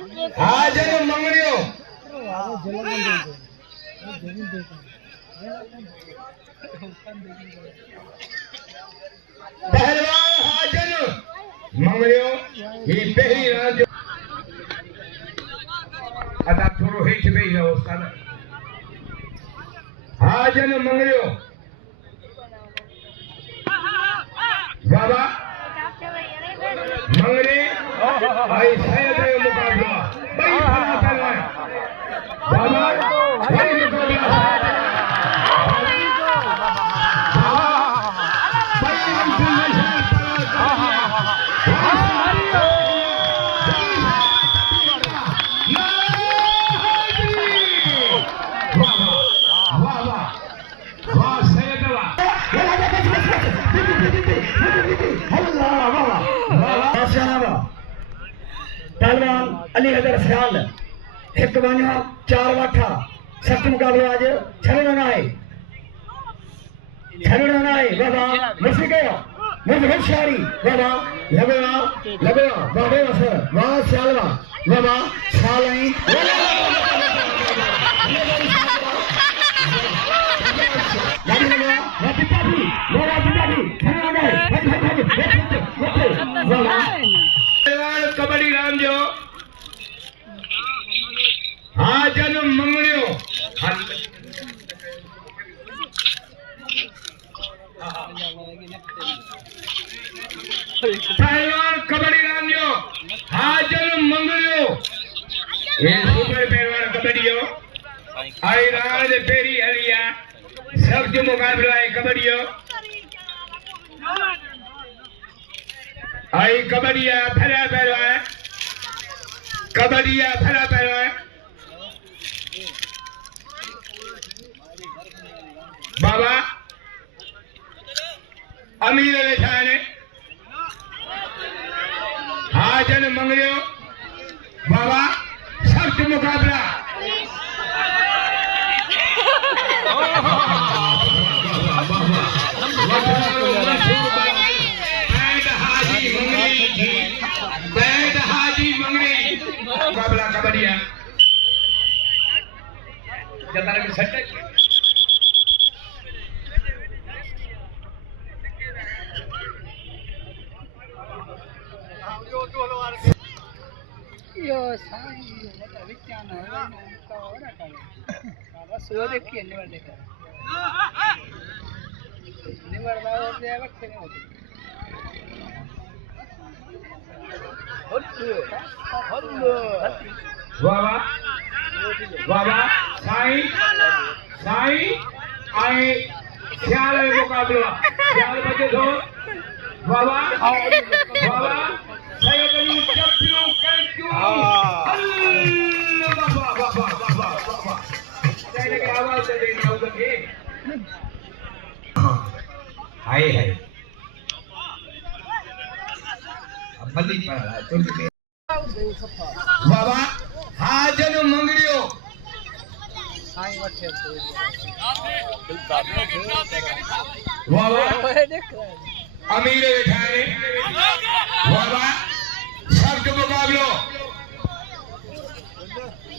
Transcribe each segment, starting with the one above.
हाजन मंगड़ियो पहलवान हाजन मंगड़ियो ही पहली रात अदा थोड़ो हेठ वेही रहो सन हाजन मंगड़ियो बाबा मंगड़ी भाई सैयद मुकाबला भाई फला पहलवान बाबा भाई मुकाबला पहलवान अली हदर सियाल एक वञा चार वाठा सख्त मुकाबलो आज छड़ना ना है बाबा मसी गयो मुझे होशियारी बाबा लगवा बाबे वसर वाह सियालवा बाबा सालाई कबड्डी राम जो हाजन मंगड़ियो पहलवान कबड्डी राम जो हाजन मंगड़ियो ये सुपर पहलवान कबड्डियो आई राज पेरी हलिया सब जो मुकाबला है कबड्डियो आई कबड्डिया फला पहलवान कबड्डिया फला पहलवान बाबा अमीर लेठाने हाजन मंगड़ियो बाबा सख्त मुकाबला मुकाबला कबड्डिया जता के सट्टे यो साई ये विज्ञान है तो और का बाबा सो देखिए निवर दाव दे वक्त नहीं होती बाबा बाबा साई आए ख्याल है मुकाबला ख्याल बचे दो बाबा सैयद अली चप्पियों कैंटियों बाबा कहने की आवाज से देना उधर के हाय बल्ली पड़ा चल के बाबा हाजन मंगड़ियो साई वठे बाबा अमीर बैठाए बाबा शब्द मुकाबलो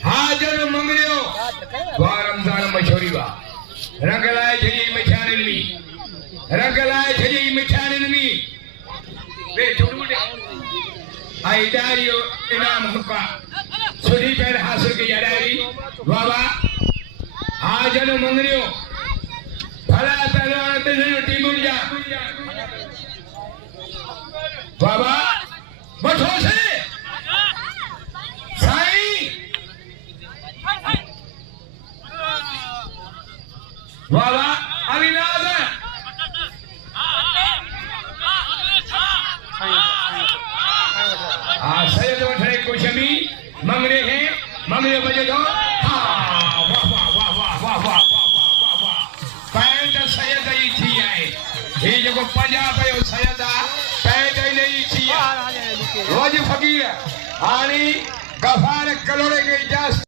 हाजन मंगड़ियो वाह रमजान मशहूरी वा रंग लाए छजी मिठाने में वे झूठे आई डारियो इनाम हुक्का सुधी पैर हासिल की डायरी बाबा हाजन मंगड़ियो भला पहलवान टीम जा बाबा बठो से साई बाबा अविनाश सैयद वठे कुछ भी मंगड़े हैं मंगड़े बजे दो पैंट सैयद ही थी है ये जो पंजाब है सैयद पैंट ही नहीं थी रोज फकीर आनी गफार कलोड़े के इजाज़त